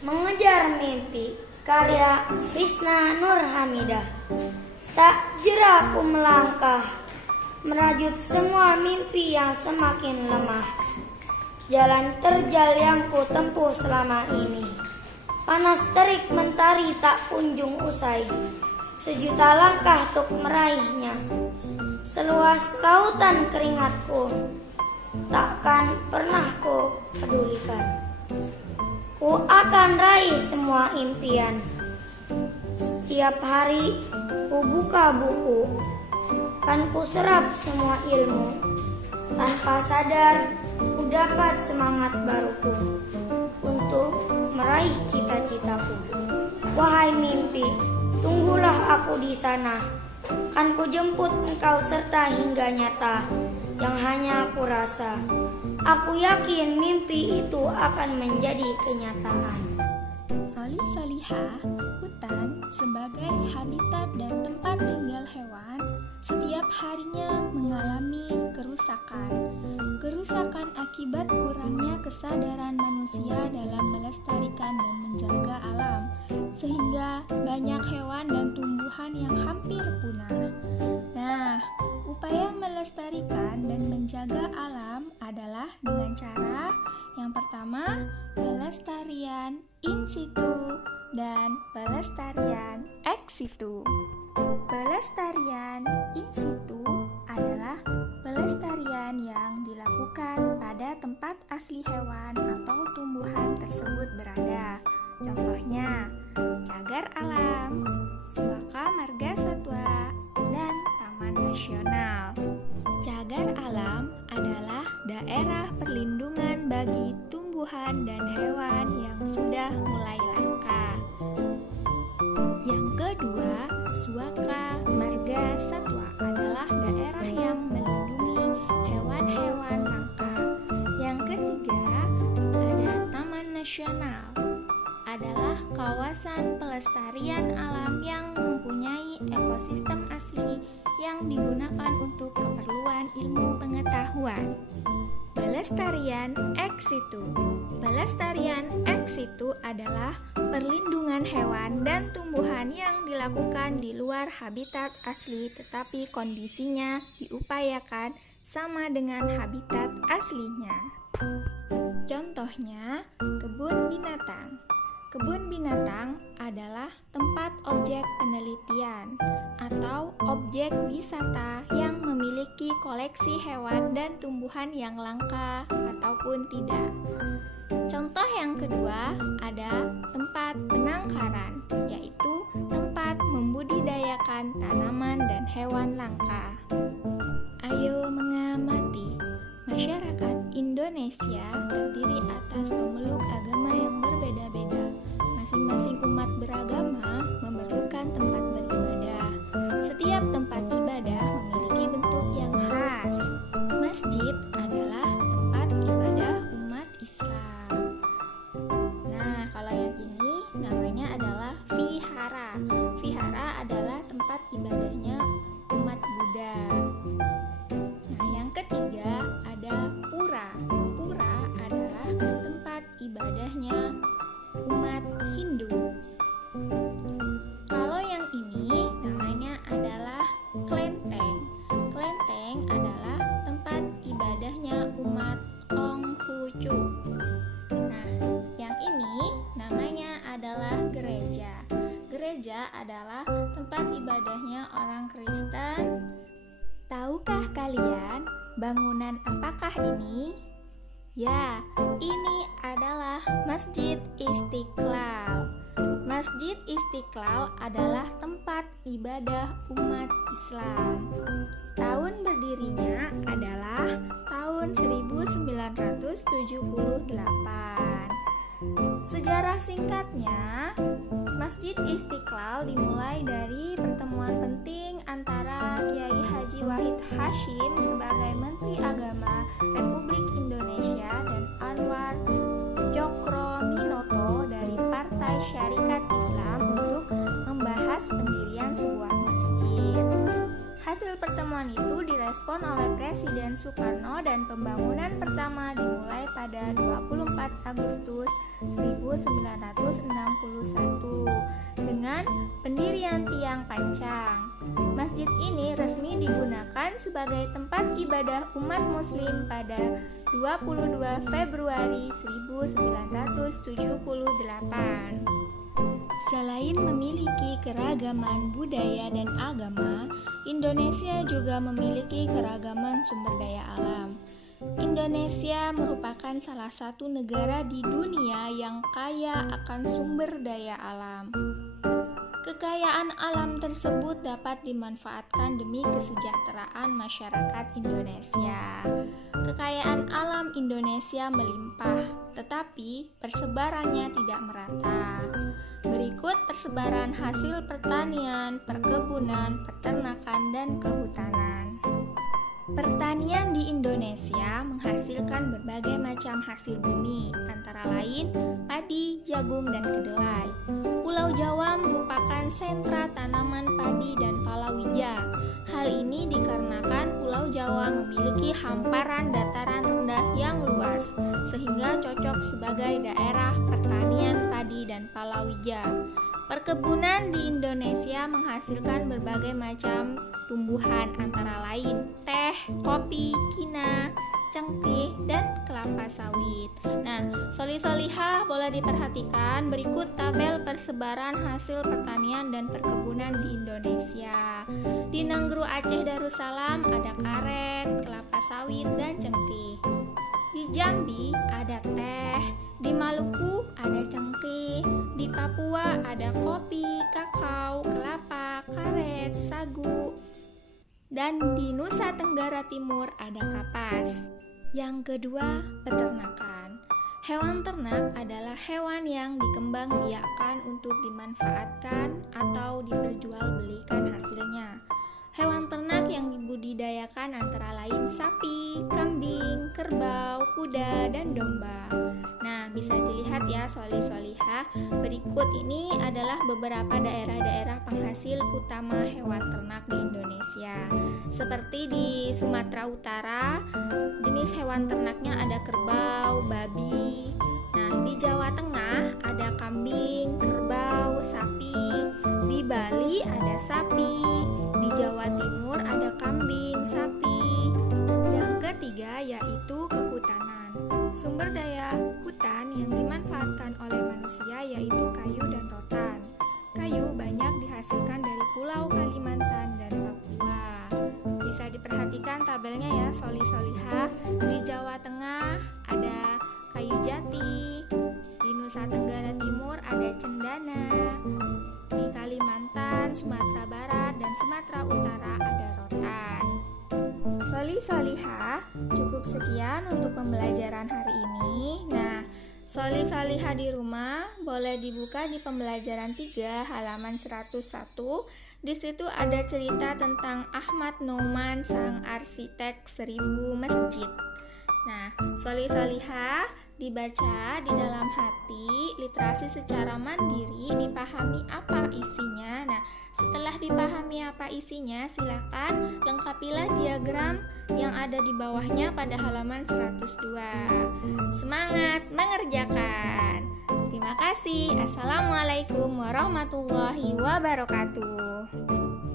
Mengejar Mimpi, karya Krisna Nurhamidah. Tak jera ku melangkah, merajut semua mimpi yang semakin lemah. Jalan terjal yang ku tempuh selama ini, panas terik mentari tak kunjung usai. Sejuta langkah untuk meraihnya, seluas lautan keringatku, takkan pernah ku pedulikan. Ku akan raih semua impian. Setiap hari ku buka buku, kan ku serap semua ilmu. Tanpa sadar ku dapat semangat baruku untuk meraih cita-citaku. Wahai mimpi, tunggulah aku di sana. Kan ku jemput engkau serta hingga nyata yang hanya aku rasa. Aku yakin mimpi itu akan menjadi kenyataan. Solih solihah, hutan sebagai habitat dan tempat tinggal hewan setiap harinya mengalami kerusakan. Kerusakan akibat kurangnya kesadaran manusia dalam melestarikan dan menjaga alam, sehingga banyak hewan dan tumbuhan yang hampir punah. Nah, upaya melestarikan dan menjaga alam adalah dengan cara yang pertama, pelestarian in situ dan pelestarian ex situ. Pelestarian in situ adalah pelestarian yang dilakukan pada tempat asli hewan atau tumbuhan tersebut berada. Contohnya, cagar alam, suaka marga satwa, dan taman nasional. Cagar alam adalah daerah perlindungan bagi tumbuhan dan hewan yang sudah mulai langka. Yang kedua, suaka marga satwa adalah daerah yang melindungi hewan-hewan langka. Yang ketiga, ada taman nasional, adalah kawasan pelestarian alam yang mempunyai ekosistem asli yang digunakan untuk keperluan ilmu pengetahuan. Pelestarian ex situ. Pelestarian ex situ adalah perlindungan hewan dan tumbuhan yang dilakukan di luar habitat asli tetapi kondisinya diupayakan sama dengan habitat aslinya. Contohnya, kebun binatang. Kebun binatang adalah tempat objek penelitian atau objek wisata yang memiliki koleksi hewan dan tumbuhan yang langka ataupun tidak. Contoh yang kedua ada tempat penangkaran, yaitu tempat membudidayakan tanaman dan hewan langka. Ayo mengamati. Masyarakat Indonesia terdiri atas pemeluk agama yang berbeda-beda. Masing-masing umat beragama memerlukan tempat beribadah. Setiap tempat ibadah memiliki bentuk yang khas. Masjid adalah tempat ibadah umat Islam. Nah, kalau yang ini namanya adalah vihara. Vihara adalah tempat ibadahnya umat Buddha. Nah, yang ketiga ada pura. Pura adalah tempat ibadahnya umat Hindu. Kalau yang ini namanya adalah kelenteng. Kelenteng adalah tempat ibadahnya umat Konghucu. Nah, yang ini namanya adalah gereja. Gereja adalah tempat ibadahnya orang Kristen. Tahukah kalian bangunan apakah ini? Ya, ini adalah Masjid Istiqlal. Masjid Istiqlal adalah tempat ibadah umat Islam. Tahun berdirinya adalah tahun 1978. Sejarah singkatnya, Masjid Istiqlal dimulai dari pertemuan penting antara Kiai Haji Wahid Hasyim sebagai Menteri Agama Republik Indonesia dan Anwar Cokroaminoto dari Partai Syarikat Islam untuk membahas pendirian sebuah masjid. Hasil pertemuan itu direspon oleh Presiden Soekarno dan pembangunan pertama dimulai pada 24 Agustus 1961 dengan pendirian tiang pancang. Masjid ini resmi digunakan sebagai tempat ibadah umat muslim pada 22 Februari 1978. Selain memiliki keragaman budaya dan agama, Indonesia juga memiliki keragaman sumber daya alam. Indonesia merupakan salah satu negara di dunia yang kaya akan sumber daya alam. Kekayaan alam tersebut dapat dimanfaatkan demi kesejahteraan masyarakat Indonesia. Kekayaan alam Indonesia melimpah, tetapi persebarannya tidak merata. Berikut persebaran hasil pertanian, perkebunan, peternakan, dan kehutanan. Pertanian di Indonesia menghasilkan berbagai macam hasil bumi, antara lain padi, jagung, dan kedelai. Pulau Jawa merupakan sentra tanaman padi dan palawija. Hal ini dikarenakan Pulau Jawa memiliki hamparan dataran rendah yang luas, sehingga cocok sebagai daerah pertanian padi dan palawija. Perkebunan di Indonesia menghasilkan berbagai macam tumbuhan, antara lain teh, kopi, kina, cengkeh, dan kelapa sawit. Nah, soli-soliha boleh diperhatikan berikut tabel persebaran hasil pertanian dan perkebunan di Indonesia. Di Nengguru Aceh Darussalam ada karet, kelapa sawit, dan cengkeh. Di Jambi ada teh, di Maluku ada cengkeh, di Papua ada kopi, kakao, kelapa, karet, sagu, dan di Nusa Tenggara Timur ada kapas. Yang kedua, peternakan. Hewan ternak adalah hewan yang dikembangbiakkan untuk dimanfaatkan atau diperjualbelikan hasilnya. Hewan ternak yang dibudidayakan antara lain sapi, kambing, kerbau, kuda, dan domba. Nah, bisa dilihat ya soli-soliha. Berikut ini adalah beberapa daerah-daerah penghasil utama hewan ternak di Indonesia. Seperti di Sumatera Utara, jenis hewan ternaknya ada kerbau, babi. Nah, di Jawa Tengah ada kambing, kerbau, sapi. Di Bali ada sapi. Di Jawa Timur ada kambing, sapi. Yang ketiga yaitu kehutanan. Sumber daya hutan yang dimanfaatkan oleh manusia yaitu kayu dan rotan. Kayu banyak dihasilkan dari Pulau Kalimantan dan Papua. Bisa diperhatikan tabelnya ya, soli-soliha. Di Jawa Tengah ada kayu jati. Di Nusa Tenggara Timur ada cendana. Di Kalimantan, Sumatera Barat, dan Sumatera Utara ada rotan. Soli-soliha, cukup sekian untuk pembelajaran hari ini. Nah, soli-soliha di rumah boleh dibuka di pembelajaran 3 halaman 101. Di situ ada cerita tentang Ahmad Nouman, sang arsitek 1000 masjid. Nah, soli-soliha dibaca di dalam hati, literasi secara mandiri, dipahami apa isinya. Nah, setelah dipahami apa isinya, silakan lengkapilah diagram yang ada di bawahnya pada halaman 102. Semangat mengerjakan. Terima kasih. Assalamualaikum warahmatullahi wabarakatuh.